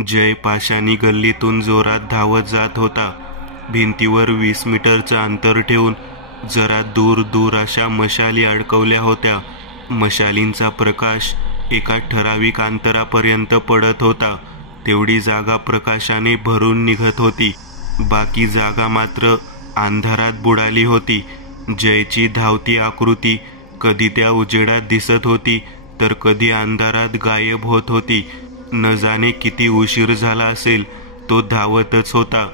जय पाशानी गल्लीतून जोरात धावत जात होता. भिंतीवर 20 मीटरचं अंतर ठेवून जरा दूर दूर अशा मशाली अडकवल्या होत्या. मशालींचा प्रकाश एका ठराविक अंतरापर्यंत पडत होता. तेवढी जागा प्रकाशाने भरून निघत होती. बाकी जागा मात्र अंधारात बुडाली होती. जयची धावती आकृती कधी त्या उजेडात दिसत होती तर कधी अंधारात गायब होत होती. न जाणे किती उशीर झाला असेल. तो धावतच होता.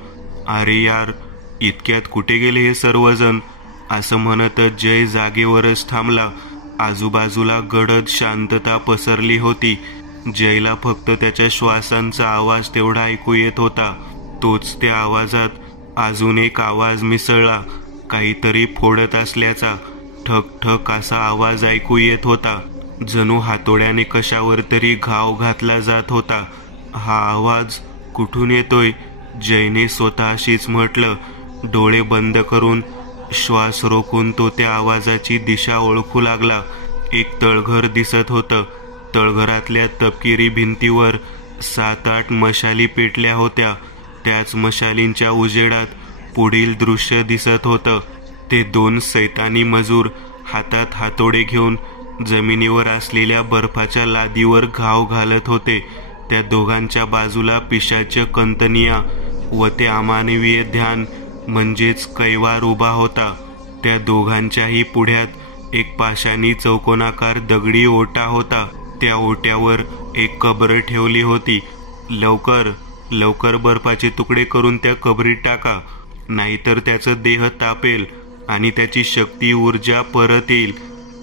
अरे यार, इतक्यात कुठे गेले हे सर्वजण, असं म्हणतच जय जागेवरच थांबला. आजूबाजूला गडद शांतता पसरली होती. जयला फक्त त्याच्या श्वासांचा आवाज तेवढा ऐकू येत होता. तोच त्या आवाजात अजून एक आवाज मिसळला. काहीतरी फोडत असल्याचा ठक ठक असा आवाज ऐकू येत होता. जणू हातोड्याने कशावर तरी घाव घातला जात होता. हा आवाज कुठून येतोय? जयने स्वतःशीच म्हटलं. डोळे बंद करून श्वास रोखून तो त्या आवाजाची दिशा ओळखू लागला. एक तळघर दिसत होतं. तळघरातल्या तपकिरी भिंतीवर 7-8 मशाली पेटल्या होत्या. त्याच मशालींच्या उजेडात पुढील दृश्य दिसत होतं. ते 2 सैतानी मजूर हातात हातोडे घेऊन जमिनीवर असलेल्या बर्फाच्या लादीवर घाव घालत होते. त्या दोघांच्या बाजूला पिशाच कंतनिया व ते अमानवीय ध्यान म्हणजेच कैवार उभा होता. त्या दोघांच्याही पुढ्यात एक पाषाणी चौकोनाकार दगडी ओटा होता. त्या ओट्यावर एक कबर ठेवली होती. लवकर लवकर बर्फाचे तुकडे करून त्या कबरीत टाका, नाहीतर त्याचा देह तापेल आणि त्याची शक्ती ऊर्जा परत येईल.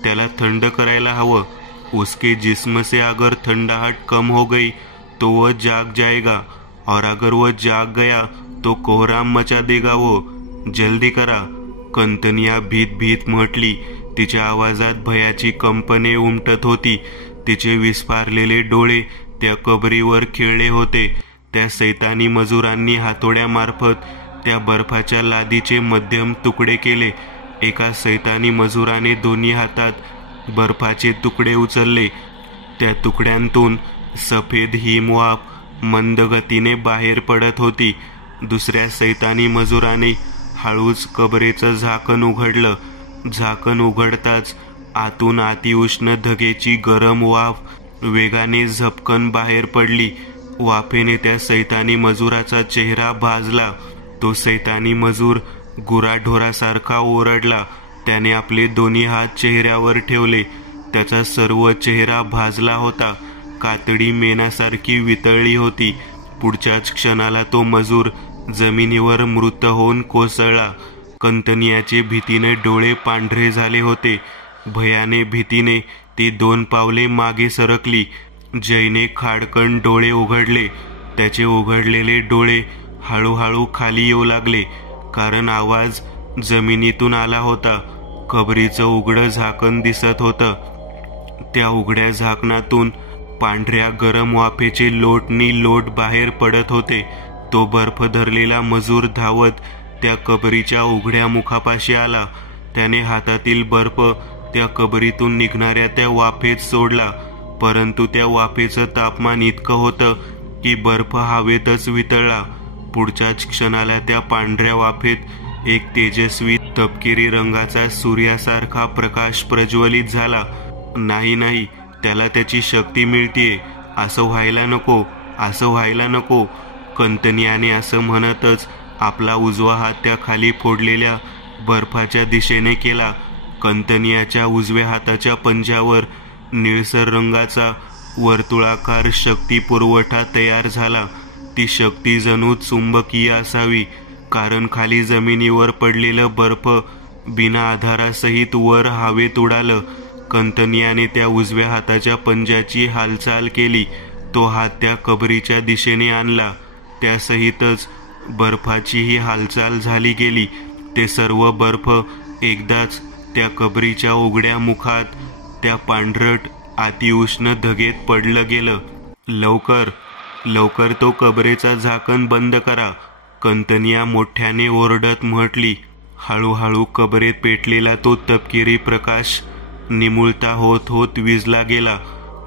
त्याला थंड करायला हवं. उसके जिस्म से अगर ठंडाहट कम हो गई तो वह जाग जाएगा, और अगर वह जाग गया तो कोहराम मचा देगा. वो जल्दी करा. कंतनिया भीत भीत म्हटली. तिच्या आवाजात भयाची कंपने उमटत होती. तिचे विस्फारलेले डोळे त्या कबरीवर खिळले होते. त्या सैतानी मजुरांनी हातोड्यामार्फत त्या बर्फाच्या लादीचे मध्यम तुकडे केले. एका सैतानी मजुराने दोन्ही हातात बर्फाचे तुकडे उचलले. त्या तुकड्यांतून सफेद हिमवाफ मंद गतीने बाहेर पडत होती. दुसऱ्या सैतानी मजुराने हळूच कबरेचं झाकण उघडलं. झाकण उघडताच आतून अतिउष्ण धगेची गरम वाफ वेगाने झपकन बाहेर पडली. वाफेने त्या सैतानी मजुराचा चेहरा भाजला. तो सैतानी मजूर गुराढोरासारखा ओरडला. त्याने आपले दोन्ही हात चेहऱ्यावर ठेवले. त्याचा सर्व चेहरा भाजला होता. कातडी मेणासारखी वितळली होती. पुढच्याच क्षणाला तो मजूर जमिनीवर मृत होऊन कोसळला. कंतनियाचे भीतीने डोळे पांढरे झाले होते. भयाने भीतीने ती 2 पावले मागे सरकली. जयने खाडकन डोळे उघडले. त्याचे उघडलेले डोळे हळूहळू खाली येऊ लागले, कारण आवाज जमिनीतून आला होता. कबरीचं उघडं झाकण दिसत होतं. त्या उघड्या झाकणातून पांढऱ्या गरम वाफेचे लोटनी लोट बाहेर पडत होते. तो बर्फ धरलेला मजूर धावत त्या कबरीच्या उघड्या मुखापाशी आला. त्याने हातातील बर्फ त्या कबरीतून निघणाऱ्या त्या वाफेत सोडला. परंतु त्या वाफेचं तापमान इतकं होतं की बर्फ हवेतच वितळला. पुढच्याच क्षणाला त्या पांढऱ्या वाफेत एक तेजस्वी तपकिरी रंगाचा सूर्यासारखा प्रकाश प्रज्वलित झाला. नाही नाही, त्याला त्याची शक्ती मिळतीये. असं व्हायला नको, असं व्हायला नको. कंतनियाने असं म्हणतच आपला उजवा हात त्या खाली फोडलेल्या बर्फाच्या दिशेने केला. कंतनियाच्या उजव्या हाताच्या पंजावर निळसर रंगाचा वर्तुळाकार शक्ती पुरवठा तयार झाला. ती शक्ती जणू चुंबकीय असावी, कारण खाली जमिनीवर पडलेलं बर्फ बिना आधारासहित वर हवेत उडालं. कंतनियाने त्या उजव्या हाताच्या पंजाची हालचाल केली. तो हात त्या कबरीच्या दिशेने आणला. त्यासहितच बर्फाचीही हालचाल झाली गेली. ते सर्व बर्फ एकदाच त्या कबरीच्या उघड्या मुखात त्या पांढरट अतिउष्ण धगेत पडलं गेलं. लवकर लवकर तो कबरेचा झाकण बंद करा, कंतनिया मोठ्याने ओरडत म्हटली. हळूहळू कबरेत पेटलेला तो तपकिरी प्रकाश निमुळता होत होत विझला गेला.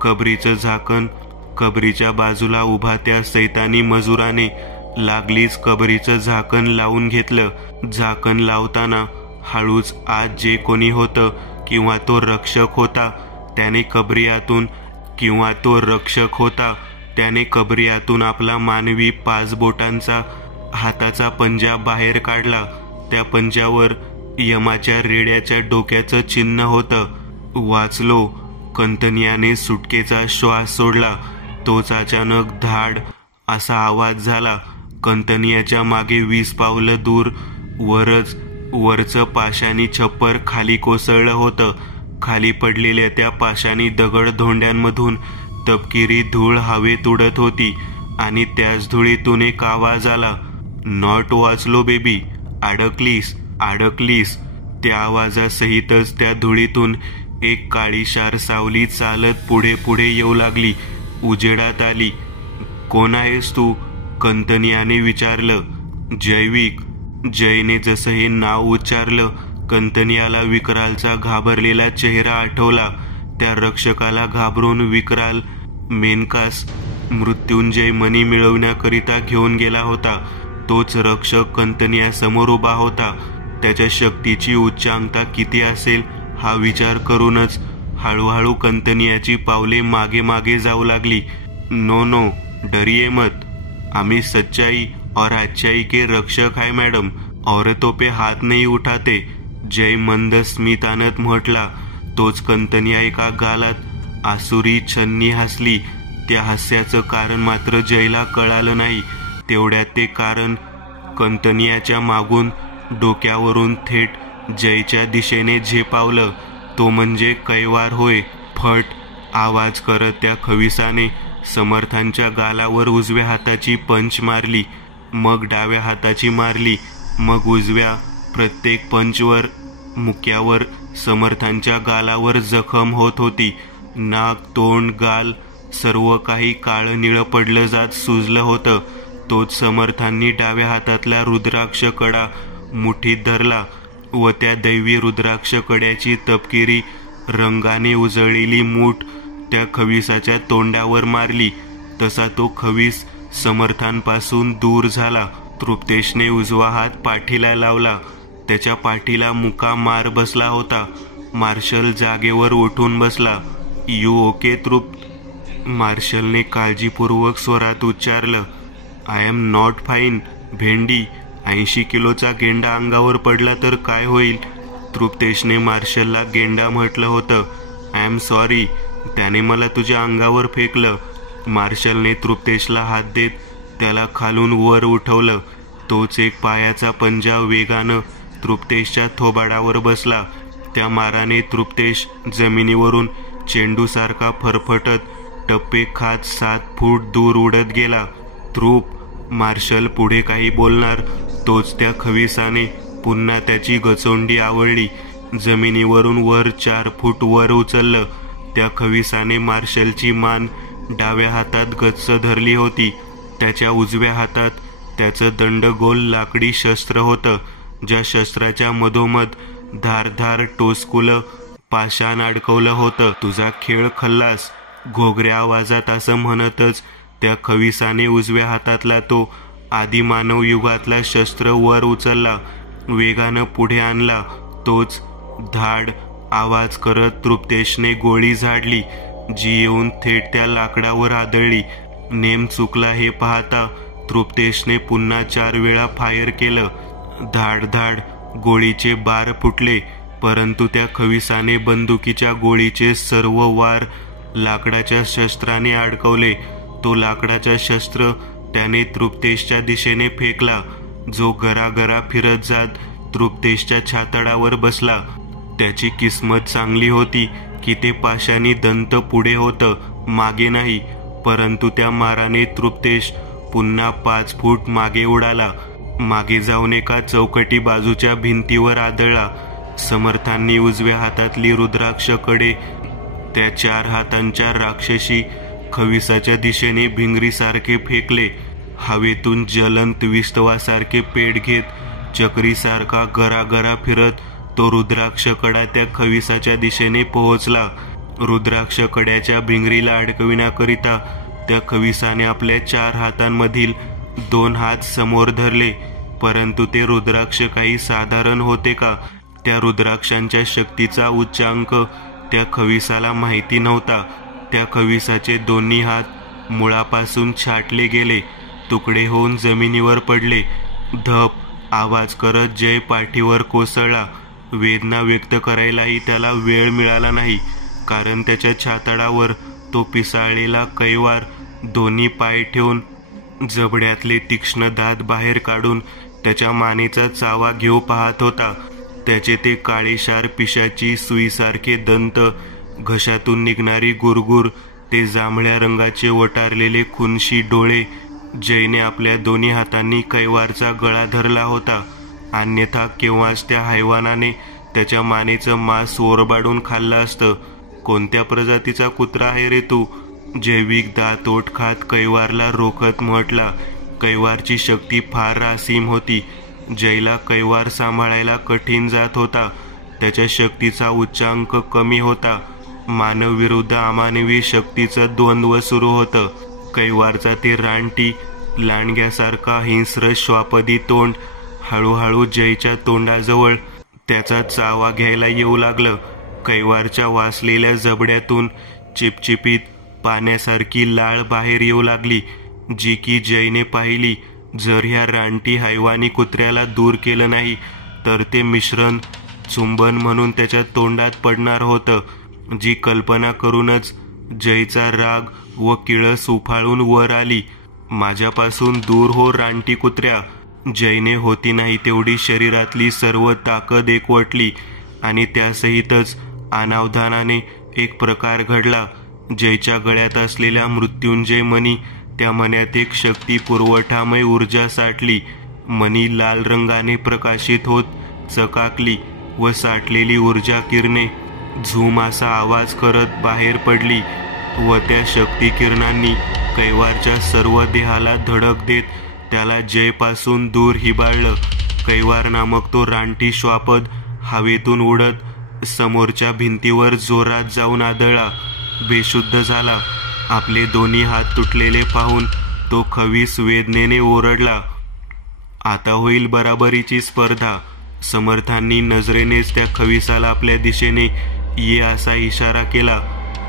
कबरीचं झाकण कबरीच्या बाजूला उभा त्या सैतानी मजुराने लागलीच कबरीचं झाकण लावून घेतलं. झाकण लावताना हळूच आत जे कोणी होतं किंवा तो रक्षक होता त्याने कबरीयातून आपला मानवी 5 बोटांचा हाताचा पंजा बाहेर काढला. त्या पंजावर यमाच्या रेड्याच्या डोक्याचं चिन्ह होतं. वाचलो. कंतनियाने सुटकेचा श्वास सोडला. तोच अचानक धाड असा आवाज झाला. कंतनियाच्या मागे 20 पावलं दूर वरचं पाषाणी छप्पर खाली कोसळलं होतं. खाली पडलेल्या त्या पाषाणी दगड धोंड्यांमधून तपकिरी धूळ हवेत उडत होती आणि त्याच धुळीतून एक आवाज आला, नॉट वाचलो बेबी, अडकलीस. त्या आवाजासहितच त्या धुळीतून एक काळीशार सावली चालत पुढे येऊ लागली. उजेडात आली. कोण आहेस तू? कंतनियाने विचारलं. जैविक. जयने जसं हे नाव उच्चारलं कंतनियाला विकरालचा घाबरलेला चेहरा आठवला. त्या रक्षकाला घाबरून विकराल मेनकास मृत्युंजय मणी मिळवण्याकरिता घेऊन गेला होता. तोच रक्षक कंतनियासमोर उभा होता. त्याच्या शक्तीची उच्चांकता किती असेल हा विचार करूनच हळूहळू कंतनियाची पावले मागे जाऊ लागली. नो डरिए मत, आम्ही सच्चाई और अच्छाई के रक्षक है मैडम, औरतों पे हात नहीं उठाते. जय मंद स्मित आणत म्हटला. तोच कंतनिया एका गालात आसुरी छन्नी हसली. त्या हास्याचं कारण मात्र जयला कळालं नाही. तेवढ्यात ते कारण कंतनियाच्या मागून डोक्यावरून थेट जयच्या दिशेने झेपावलं. तो म्हणजे कैवार होय. फट आवाज करत त्या खविसाने समर्थांच्या गालावर उजव्या हाताची पंच मारली, मग डाव्या हाताची मारली, मग उजव्या. प्रत्येक पंचवर मुक्यावर समर्थांच्या गालावर जखम होत होती. नाक, तोंड, गाल सर्व काही काळं निळं पडलं जात सुजलं होतं. तोच समर्थांनी डाव्या हातातला रुद्राक्ष कडा मुठीत धरला व त्या दैवी रुद्राक्ष कड्याची तपकिरी रंगाने उजळलेली मूठ त्या खविसाच्या तोंडावर मारली. तसा तो खवीस समर्थांपासून दूर झाला. तृप्तेशने उजवा हात पाठीला लावला. त्याच्या पाठीला मुका मार बसला होता. मार्शल जागेवर उठून बसला. यू ओके तृप्त? मार्शलने काळजीपूर्वक स्वरात उच्चारलं. आय एम नॉट फाईन भेंडी. 80 किलोचा गेंडा अंगावर पडला तर काय होईल? तृप्तेशने मार्शलला गेंडा म्हटलं होतं. आय एम सॉरी, त्याने मला तुझ्या अंगावर फेकलं. मार्शलने तृप्तेशला हात देत त्याला खालून वर उठवलं. तोच एक पायाचा पंजा वेगानं तृप्तेशच्या थोबाडावर बसला. त्या माराने तृप्तेश जमिनीवरून चेंडूसारखा फरफटत टप्पे खात 7 फूट दूर उडत गेला. मार्शल पुढे काही बोलणार तोच त्या खविसाने पुन्हा त्याची गचोंडी आवळली. जमिनीवरून वर 4 फूट वर उचललं. त्या खविसाने मार्शलची मान डाव्या हातात गच्च धरली होती. त्याच्या उजव्या हातात त्याचं दंडगोल लाकडी शस्त्र होतं. ज्या शस्त्राच्या मधोमध धारधार टोचकुलं पाषाण अडकवलं होतं. तुझा खेळ खल्लास, घोगऱ्या आवाजात असं म्हणतच त्या खविसाने उजव्या हातातला तो आदिमानव युगातला शस्त्र वर उचलला, वेगानं पुढे आणला. तोच धाड आवाज करत तृप्तेशने गोळी झाडली, जी येऊन थेट त्या लाकडावर आदळली. नेम चुकला हे पाहता तृप्तेशने पुन्हा 4 वेळा फायर केलं. धाड गोळीचे बार फुटले, परंतु त्या खविसाने बंदुकीच्या गोळीचे सर्व वार लाकडाच्या शस्त्राने अडकवले. तो लाकडाचा शस्त्र त्याने तृप्तेशच्या दिशेने फेकला, जो गरागरा फिरत जात तृप्तेशच्या छातडावर बसला. त्याची किस्मत चांगली होती की ते पाशानी दंत पुढे होतं, मागे नाही. परंतु त्या माराने तृप्तेश पुन्हा 5 फूट मागे उडाला. मागे जाऊन एका चौकटी बाजूच्या भिंतीवर आदळला. समर्थांनी उजव्या हातातली रुद्राक्षकडे त्या 4 हातांच्या राक्षसी खविसाच्या दिशेने भिंगरीसारखे फेकले. हवेतून ज्वलंत विस्तवासारखे पेट घेत चक्रीसारखा गरागरा फिरत तो रुद्राक्षकडा त्या खविसाच्या दिशेने पोहोचला. रुद्राक्षकड्याच्या भिंगरीला अडकविण्याकरिता त्या खविसाने आपल्या 4 हातांमधील 2 हात समोर धरले. परंतु ते रुद्राक्ष काही साधारण होते का? त्या रुद्राक्षांच्या शक्तीचा उच्चांक त्या खविसाला माहिती नव्हता. त्या खविसाचे दोन्ही हात मुळापासून छाटले गेले, तुकडे होऊन जमिनीवर पडले. धप आवाज करत जय पाठीवर कोसळला. वेदना व्यक्त करायलाही त्याला वेळ मिळाला नाही, कारण त्याच्या छातडावर तो पिसाळलेला कैवार दोन्ही पाय ठेवून जबड्यातले तीक्ष्ण दात बाहेर काढून त्याच्या मानेचा चावा घेऊ पाहत होता. त्याचे ते काळेशार पिशाची सुईसारखे दंत, घशातून निघणारी गुरगुर, ते जांभळ्या रंगाचे वटारलेले खुनशी डोळे. जयने आपल्या दोन्ही हातांनी कैवारचा गळा धरला होता, अन्यथा केव्हाच त्या हैवानाने त्याच्या मानेचं मांस ओरबाडून खाल्लं असतं. कोणत्या प्रजातीचा कुत्रा आहे रे तू? जैविक दात ओठ खात कैवारला रोखत म्हटला. कैवारची शक्ती फार असीम होती. जयला कैवार सांभाळायला कठीण जात होता. त्याच्या शक्तीचा उच्चांक कमी होता. मानव विरुद्ध अमानवी शक्तीचं द्वंद्व सुरू होतं. कैवारचा ते रानटी लांडग्यासारखा हिंस्र श्वापदी तोंड हळूहळू जयच्या तोंडाजवळ त्याचा चावा घ्यायला येऊ लागलं. कैवारच्या वासलेल्या जबड्यातून चिपचिपीत पाण्यासारखी लाळ बाहेर येऊ लागली, जी की जयने पाहिली. जर ह्या रानटी हैवानी कुत्र्याला दूर केलं नाही तर ते मिश्रण चुंबन म्हणून त्याच्या तोंडात पडणार होतं. जी कल्पना करूनच जयचा राग व किळस उफाळून वर आली. माझ्यापासून दूर हो रानटी कुत्र्या. जयने होती नाही तेवढी शरीरातली सर्व ताकद एकवटली आणि त्यासहितच अनावधानाने एक प्रकार घडला. जयच्या गळ्यात असलेल्या मृत्युंजय मणी, त्या मण्यात एक शक्ती पुरवठामय ऊर्जा साठली. मणी लाल रंगाने प्रकाशित होत चकाकली व साठलेली ऊर्जा किरणे झूम असा आवाज करत बाहेर पडली व त्या शक्ती किरणांनी कैवारच्या सर्व देहाला धडक देत त्याला जयपासून दूर हिबाळलं. कैवार नामक तो रानटी श्वापद हवेतून उडत समोरच्या भिंतीवर जोरात जाऊन आदळला, बेशुद्ध झाला. आपले दोन्ही हात तुटलेले पाहून तो खवीस वेदनेने ओरडला. आता होईल बराबरीची स्पर्धा. समर्थांनी नजरेनेच त्या खविसाला आपल्या दिशेने ये असा इशारा केला.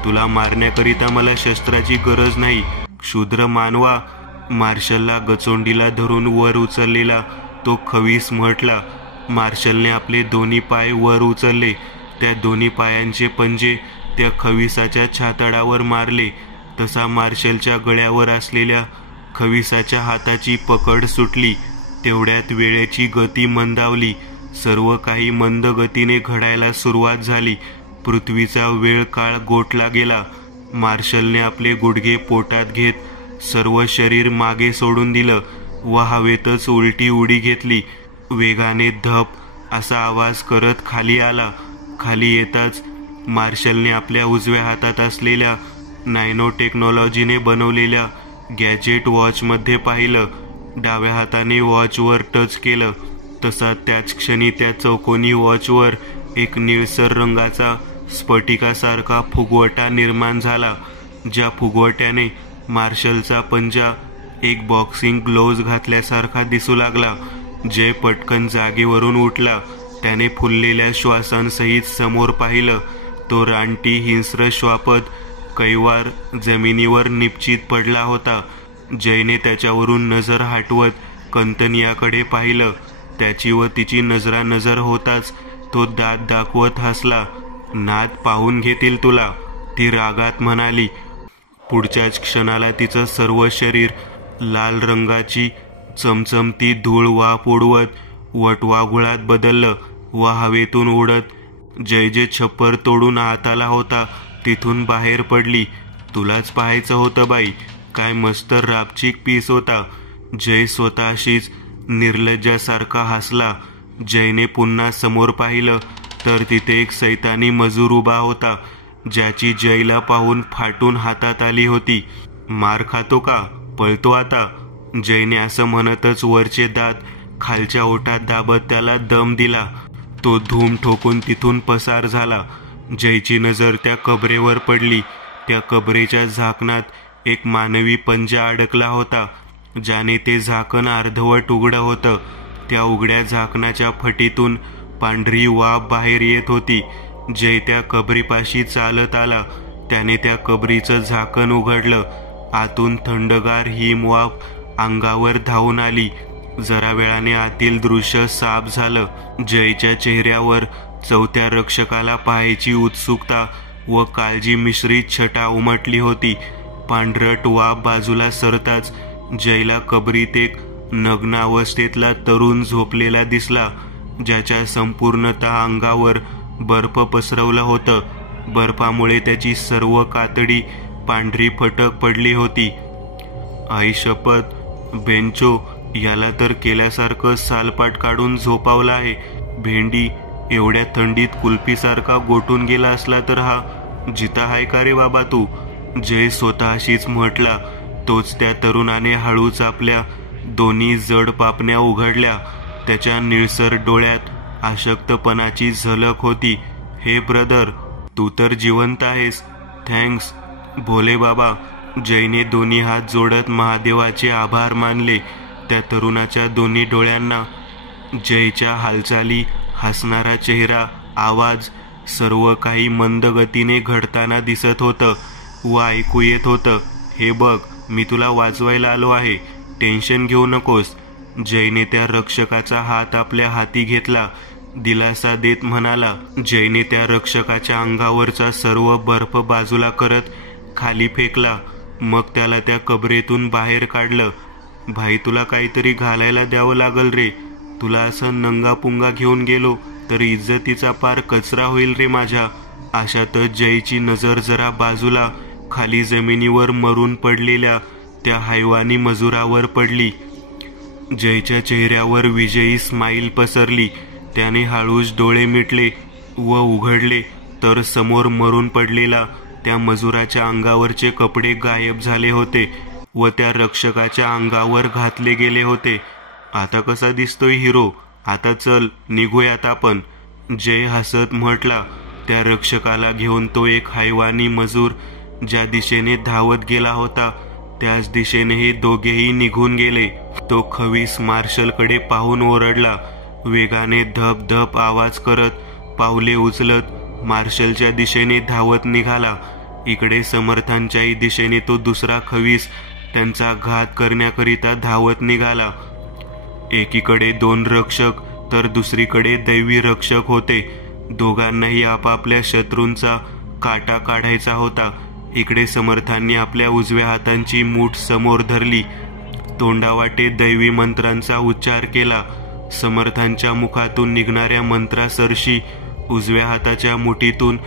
तुला मारण्याकरिता मला शस्त्राची गरज नाही, क्षुद्र मानवा. मार्शलला गचोंडीला धरून वर उचललेला तो खवीस म्हटला. मार्शलने आपले दोन्ही पाय वर उचलले. त्या दोन्ही पायांचे पंजे त्या खविसाच्या छातडावर मारले. तसा मार्शलच्या गळ्यावर असलेल्या खविसाच्या हाताची पकड सुटली. तेवढ्यात वेळेची गती मंदावली. सर्व काही मंद गतीने घडायला सुरुवात झाली. पृथ्वीचा वेळ काळ गोठला गेला. मार्शलने आपले गुडघे पोटात घेत सर्व शरीर मागे सोडून दिलं व हवेतच उलटी उडी घेतली. वेगाने धप असा आवाज करत खाली आला. खाली येताच मार्शलने आपल्या उजव्या हातात असलेल्या नॅनो टेक्नॉलॉजीने बनवलेल्या गॅजेट वॉचमध्ये पाहिलं. डाव्या हाताने वॉचवर टच केलं. तसा त्याच क्षणी त्या चौकोनी वॉचवर एक निळसर रंगाचा स्फटिकासारखा फुगवटा निर्माण झाला. ज्या फुगवट्याने मार्शलचा पंजा एक बॉक्सिंग ग्लोव्ज घातल्यासारखा दिसू लागला. जय पटकन जागेवरून उठला. त्याने फुललेल्या श्वासांसहित समोर पाहिलं. तो रानटी हिंस्र श्वापद कैवार जमिनीवर निपचित पडला होता. जयने त्याच्यावरून नजर हटवत कंतनियाकडे पाहिलं. त्याची व तिची नजरानजर होताच तो दात दाखवत हसला. नाद पाहून घेतील तुला, ती रागात म्हणाली. पुढच्याच क्षणाला तिचं सर्व शरीर लाल रंगाची चमचमती धूळ वाफ उडवत वटवाघुळात बदललं व हवेतून उडत जय जे छप्पर तोडून आत आला होता तिथून बाहेर पडली. तुलाच पाहायचं होतं बाई, काय मस्त रापचिक पीस होता. जय स्वतःशीच निर्लज्जासारखा हसला. जयने पुन्हा समोर पाहिलं तर तिथे एक सैतानी मजूर उभा होता, ज्याची जयला पाहून फाटून हातात आली होती. मार खातो का? पळतो आता. जयने असं म्हणतच वरचे दात खालच्या ओठात दाबत त्याला दम दिला. तो धूम ठोकून तिथून पसार झाला. जयची नजर त्या कबरेवर पडली. त्या कबरेच्या झाकणात एक मानवी पंजा अडकला होता, ज्याने ते झाकण अर्धवट उघडं होतं. त्या उघड्या झाकणाच्या फटीतून पांढरी वाफ बाहेर येत होती. जय त्या कबरीपाशी चालत आला. त्याने त्या कबरीचं झाकण उघडलं. आतून थंडगार हिमवाफ अंगावर धावून आली. जरा वेळाने आतील दृश्य साफ झालं. जयच्या चेहऱ्यावर चौथ्या रक्षकाला पाहायची उत्सुकता व काळजी मिश्रित छटा उमटली होती. पांढरट वाफ बाजूला सरताच जयला कबरीत एक नग्न अवस्थेतला तरुण झोपलेला दिसला, ज्याच्या संपूर्णतः अंगावर बर्फ पसरवलं होतं. बर्फामुळे त्याची सर्व कातडी पांढरी फटक पडली होती. आई शपथ, बेंचो, याला तर केल्यासारखं सालपाट काढून झोपावला आहे. भेंडी, एवढ्या थंडीत कुल्फीसारखा गोटून गेला असला तर हा जिता हाय का रे बाबा तू? जय स्वतःशीच म्हटला. तोच त्या तरुणाने हळूच आपल्या दोन्ही जड पापण्या उघडल्या. त्याच्या निळसर डोळ्यात अशक्तपणाची झलक होती. हे ब्रदर, तू तर जिवंत आहेस. थँक्स भोले बाबा. जयने दोन्ही हात जोडत महादेवाचे आभार मानले. त्या तरुणाच्या दोन्ही डोळ्यांना जयच्या हालचाली, हसणारा चेहरा, आवाज, सर्व काही मंद गतीने घडताना दिसत होतं व ऐकू येत होतं. हे बघ, मी तुला वाचवायला आलो आहे, टेन्शन घेऊ नकोस. जयने त्या रक्षकाचा हात आपल्या हाती घेतला. दिलासा देत म्हणाला. जयने त्या रक्षकाच्या अंगावरचा सर्व बर्फ बाजूला करत खाली फेकला. मग त्याला त्या कबरेतून बाहेर काढलं. भाई, तुला काहीतरी घालायला द्यावं लागल रे. तुला असं नंगापुंगा घेऊन गेलो तर इज्जतीचा पार कचरा होईल रे माझ्या. अशातच जयची नजर जरा बाजूला खाली जमिनीवर मरून पडलेल्या त्या हैवानी मजुरावर पडली. जयच्या चेहऱ्यावर विजयी स्माईल पसरली. त्याने हळूच डोळे मिटले व उघडले तर समोर मरून पडलेला त्या मजुराच्या अंगावरचे कपडे गायब झाले होते व त्या रक्षकाच्या अंगावर घातले गेले होते. आता कसा दिसतोय हिरो? आता चल, निघूयात आपण, जय हसत म्हटला. त्या रक्षकाला घेऊन तो एक हैवानी मजूर ज्या दिशेने धावत गेला होता त्याच दिशेने हे दोघेही निघून गेले. तो खवीस मार्शलकडे पाहून ओरडला. वेगाने धप धप आवाज करत पावले उचलत मार्शलच्या दिशेने धावत निघाला. इकडे समर्थांच्याही दिशेने तो दुसरा खवीस त्यांचा घात करण्याकरिता धावत निघाला. एकीकडे 2 रक्षक तर दुसरीकडे दैवी रक्षक होते. दोघांनाही आपापल्या शत्रूंचा काटा काढायचा होता. इकडे समर्थांनी आपल्या उजव्या हातांची मूठ समोर धरली. तोंडावाटे दैवी मंत्रांचा उच्चार केला. समर्थांच्या मुखातून निघणाऱ्या मंत्रासरशी उजव्या हाताच्या मुठीतून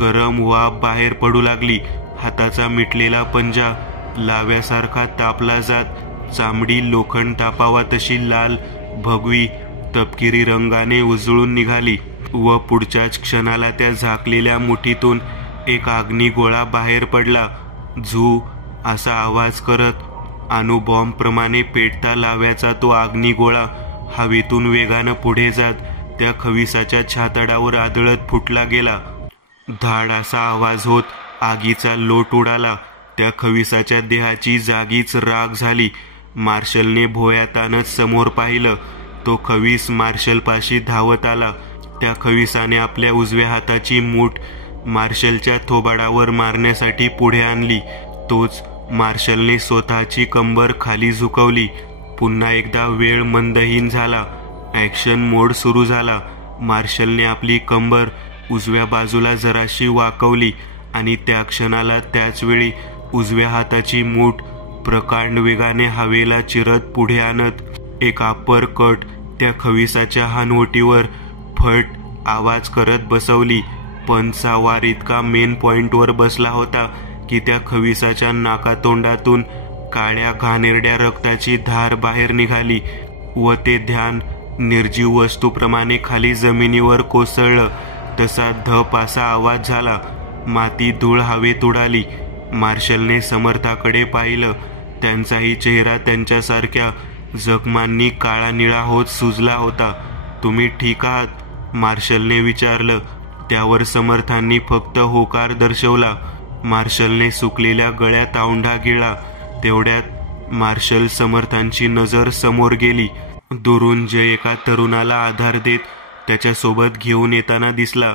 गरम वाफ बाहेर पडू लागली. हाताचा मिटलेला पंजा लाव्यासारखा तापला जात चामडी लोखंड तापावा तशी लाल, भगवी, तपकिरी रंगाने उजळून निघाली व पुढच्याच क्षणाला त्या झाकलेल्या मुठीतून एक अग्निगोळा बाहेर पडला. झू असा आवाज करत अणुबॉम्बप्रमाणे पेटता लाव्याचा तो अग्निगोळा हवेतून वेगानं पुढे जात त्या खविसाच्या छातडावर आदळत फुटला गेला. धाड असा आवाज होत आगीचा लोट उडाला. त्या खविसाच्या देहाची जागीच राख झाली. मार्शलने भोयातानच समोर पाहिलं. तो खवीस मार्शलपाशी धावत आला. त्या खविसाने आपल्या उजव्या हाताची मूठ मार्शलच्या थोबाडावर मारण्यासाठी पुढे आणली. तोच मार्शलने स्वतःची कंबर खाली झुकवली. पुन्हा एकदा वेळ मंदहीन झाला. ॲक्शन मोड सुरू झाला. मार्शलने आपली कंबर उजव्या बाजूला जराशी वाकवली आणि त्या क्षणाला त्याच वेळी उजव्या हाताची मूठ प्रकांड वेगाने हवेला चिरत पुढे आणत एक अप्पर कट त्या खविसाच्या हनवटीवर फट आवाज करत बसवली. पंचा वार इतका मेन पॉइंटवर बसला होता की त्या खविसाच्या नाकातोंडातून काळ्या घाणेरड्या रक्ताची धार बाहेर निघाली व ते ध्यान निर्जीव वस्तूप्रमाणे खाली जमिनीवर कोसळलं. तसा धप असा आवाज झाला. माती धूळ हवेत उडाली. मार्शलने समर्थाकडे पाहिलं. त्यांचाही चेहरा त्यांच्यासारख्या जखमांनी काळा निळा होत सुजला होता. तुम्ही ठीक आहात? मार्शलने विचारलं. त्यावर समर्थांनी फक्त होकार दर्शवला. मार्शलने सुकलेल्या गळ्यात औंढा गिळला. तेवढ्यात मार्शल समर्थांची नजर समोर गेली. दुरून जय एका तरुणाला आधार देत त्याच्यासोबत घेऊन येताना दिसला,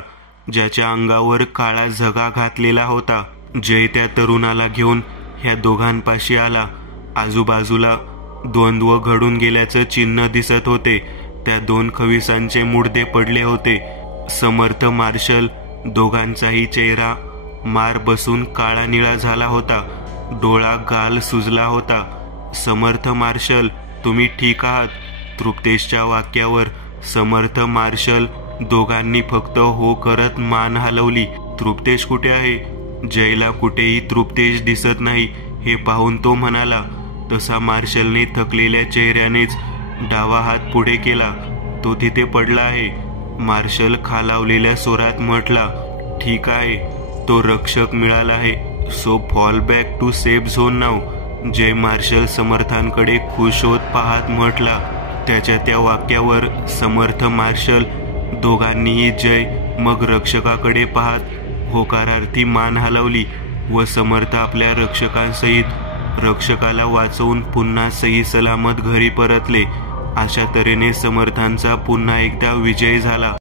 ज्याच्या अंगावर काळा झगा घातलेला होता. जय त्या तरुणाला घेऊन ह्या दोघांपाशी आला. आजूबाजूला द्वंद्व घडून गेल्याचं चिन्ह दिसत होते. त्या दोन खविसांचे मुडदे पडले होते. समर्थ मार्शल दोघांचाही चेहरा मार बसून काळा निळा झाला होता. डोळा गाल सुजला होता. समर्थ मार्शल, तुम्ही ठीक आहात? तृप्तेशच्या वाक्यावर समर्थ मार्शल दोघांनी फक्त हो करत मान हलवली. तृप्तेश कुठे आहे? जयला कुठेही तृप्तेश दिसत नाही हे पाहून तो म्हणाला. तसा मार्शलने थकलेल्या चेहऱ्यानेच डावा हात पुढे केला. तो तिथे पडला आहे. मार्शल खालावलेल्या स्वरात म्हटला, ठीक आहे, तो रक्षक मिळाला आहे. So fall back to safe zone नाव. जय मार्शल समर्थांकडे खुश होत पाहत म्हटला. त्याच्या त्या वाक्यावर समर्थ मार्शल दोघांनीही जय मग रक्षकाकडे पाहत होकारार्थी मान हलवली व समर्थ आपल्या रक्षकांसहित रक्षकाला वाचवून पुन्हा सही सलामत घरी परतले. अशा तऱ्हेने समर्थांचा पुन्हा एकदा विजय झाला.